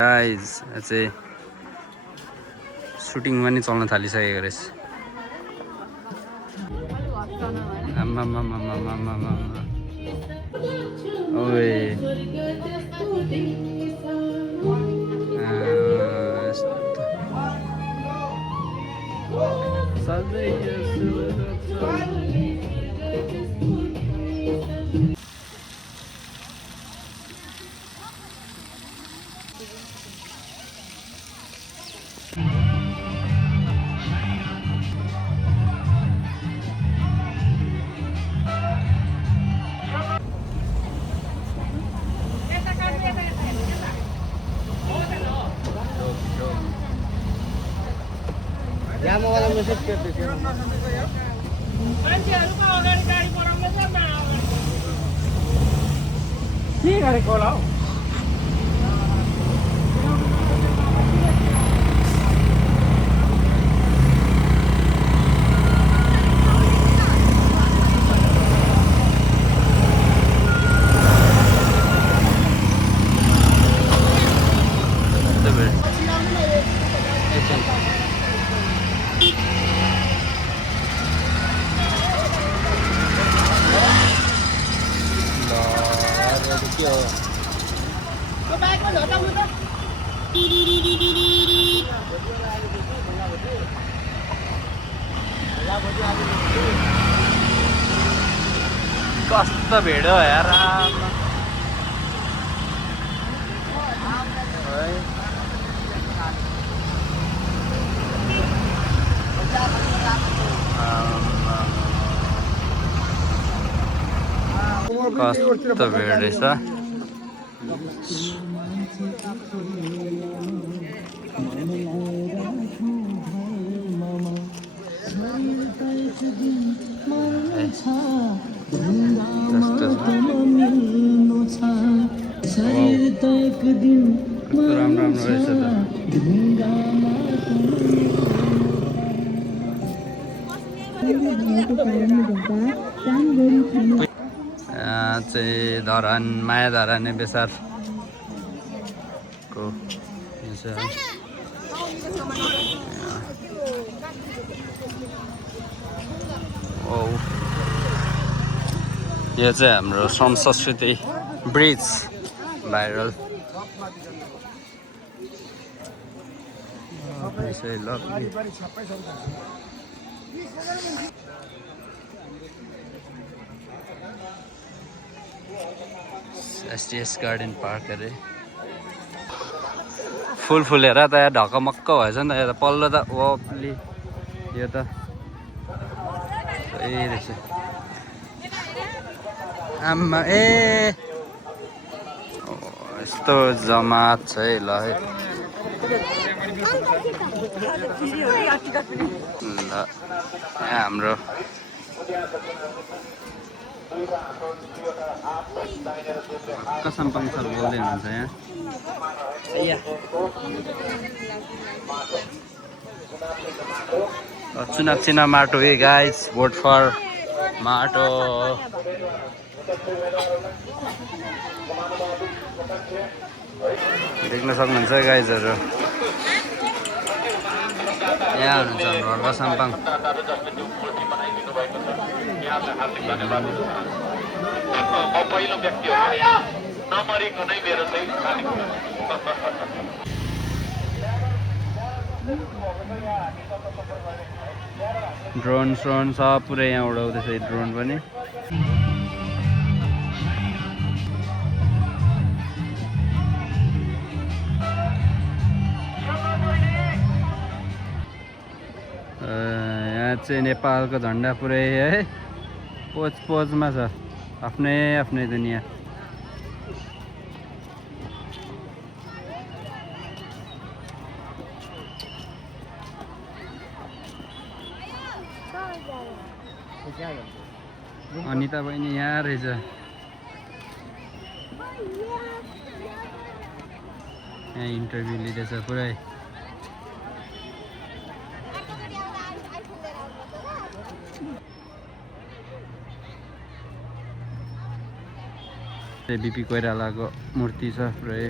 Guys चाहिँ shooting पनि चल्न थालिसकेको रहेछ। ओए कस्तो भिड हो यार। कस्तो भिड रहेछ। राम्रो रहेछ त। चाहिँ धरान माया धरान बेसारको यो चाहिँ हाम्रो श्रम संस्कृति bridge viral. STS garden park अरे फुल फुलेर त यहाँ ढकमक्क भएछ नि त। यो त पल्लो त वपली यो त सही रहेछ। आम्मा ए यस्तो जमात छ है। ल है हाम्रो कसम सर बोल्दै हुनुहुन्छ यहाँ। चुनाव चिन्ह माटो है गाइज, भोट फर माटो। देख्न सक्नुहुन्छ गाइजहरू, यहाँ हुनुहुन्छ हाम्रो हर्क साम्पाङ। ड्रोन स्रोन सब पुरै यहाँ उडाउँदैछ ड्रोन पनि। यहाँ चाहिँ नेपालको झन्डा पुरै है पोज पोजमा छ, आफ्नै आफ्नै दुनियाँ। अनिता बहिनी यहाँ रहेछ। यहाँ इन्टरभ्यू लिँदैछ पुरै। बिपी कोइरालाको मूर्ति छ पुरै।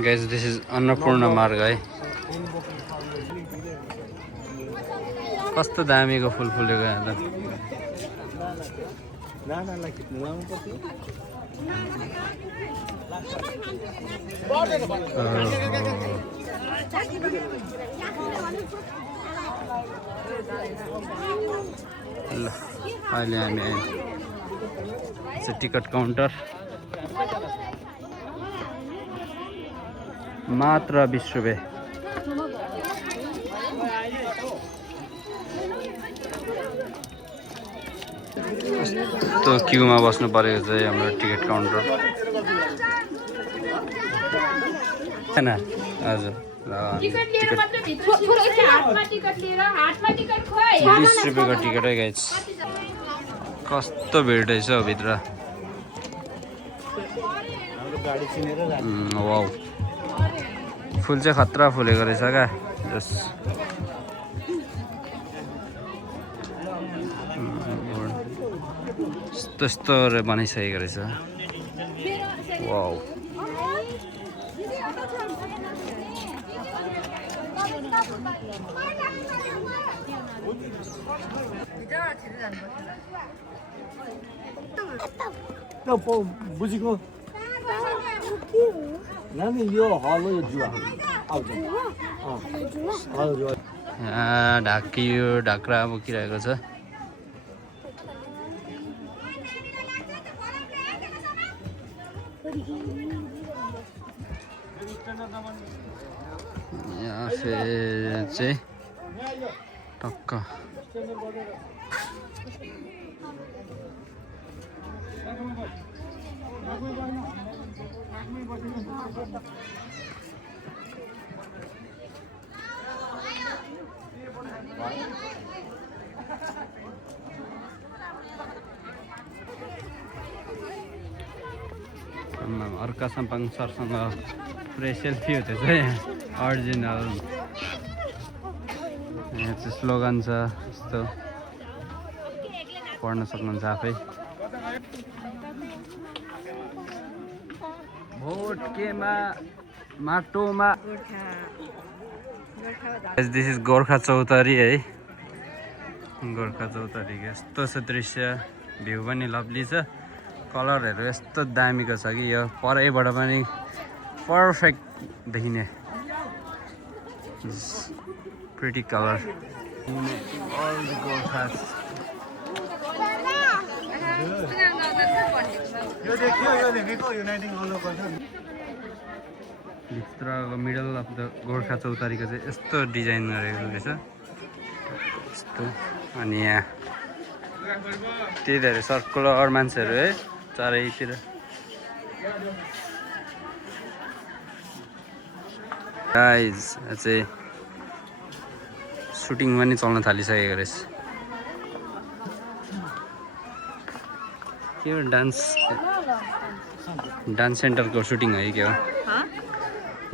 गाइस दिस इज अन्नपूर्ण मार्ग है कस्तो दामीको फुल फुलेको यहाँ त ल अहिले हामी आयौँ टिकट काउन्टर मात्र 20 रुपियाँ यस्तो क्युमा बस्नु परेको चाहिँ हाम्रो टिकट काउन्टर हैन हजुर टिकट 20 रुपियाँको टिकट है गाइस कस्तो भिड रहेछ हौ भित्र वाउ फुल चाहिँ खतरा फुलेको रहेछ क्या जस यस्तो बनाइसकेको रहेछ वाउ बुझेको नानी यो हलो यो जुवा आउँछ यहाँ ढाकियो ढाक्रा बोकिरहेको छ यहाँ फेरि चाहिँ टक्क अर्का सम्पाङ सरसँग पुरै सेल्फी हुँदैछ यहाँ अरिजिनल यहाँ चाहिँ स्लोगन छ यस्तो पढ्न सक्नुहुन्छ आफै भोट केमा माटोमा दिस इज गोर्खा चौतारी है गोर्खा चौतारी यस्तो छ दृश्य भ्यू पनि लभली छ कलरहरू यस्तो दामीको छ कि यो परैबाट पनि पर्फेक्ट देखिने pretty colour all the Gorkhas भित्रको मिडल अफ द गोर्खा चौतारीको चाहिँ यस्तो डिजाइन गरेको रहेछ यस्तो अनि यहाँ त्यही धेरै सर्कुलर मान्छेहरू है चारैतिर गाइज चाहिँ सुटिङ पनि चल्न थालिसकेको रहेछ के हो डान्स सेन्टरको सुटिङ है के हो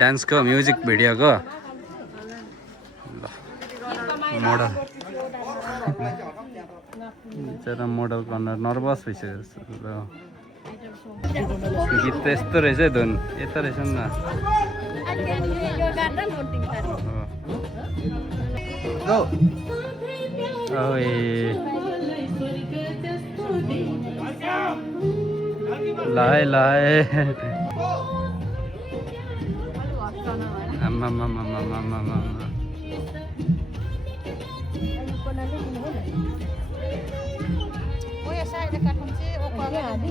डान्सको म्युजिक भिडियोको ल मोडल बिचरा मोडल कर्नर नर्भस भइसक्यो गीत त यस्तो रहेछ है धुन यस्तो रहेछ नि लाए लाए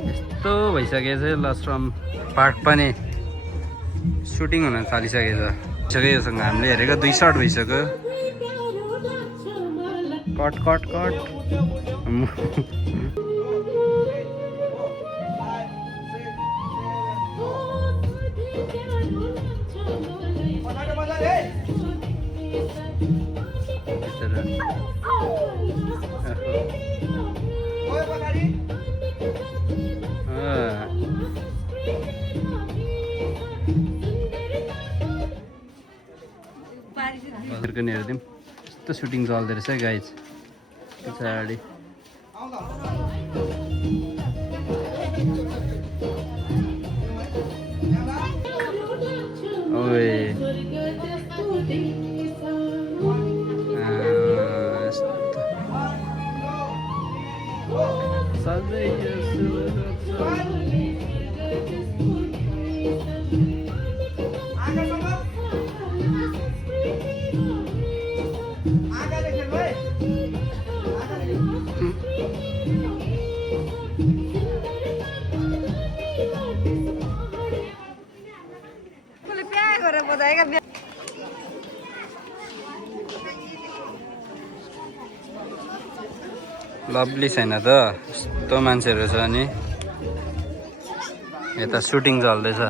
यस्तो भइसकेको छ लस्ट्रम पार्क पनि सुटिङ हुन थालिसकेको छ योसँग हामीले हेरेको 2 सर्ट भइसक्यो कट कट कट हेरिदिउँ यस्तो सुटिङ चल्दो रहेछ गाइज पछाडि सधैँ यसो लभली छैन त यस्तो मान्छेहरू छ अनि यता सुटिङ चल्दैछ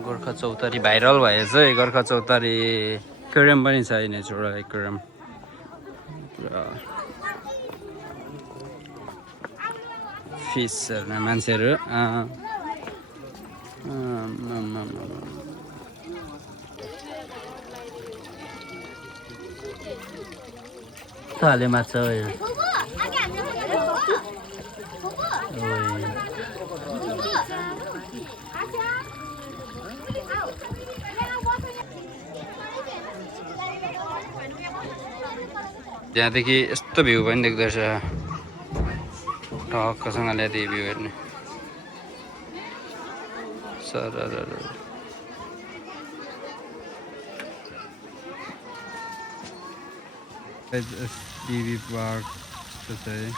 गोर्खा चौतारी भाइरल भएछ है गोर्खा चौतारी एक्वेरियम पनि छ यिनी छोरा एक्वेरियम पुरा फिस हेर्ने मान्छेहरू हाले माछा त्यहाँदेखि यस्तो भ्यू पनि देख्दो रहेछ टक्कसँगले त्यो भ्यू हेर्ने सर टिभी पार्क चाहिँ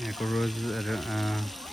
यहाँको रोजहरू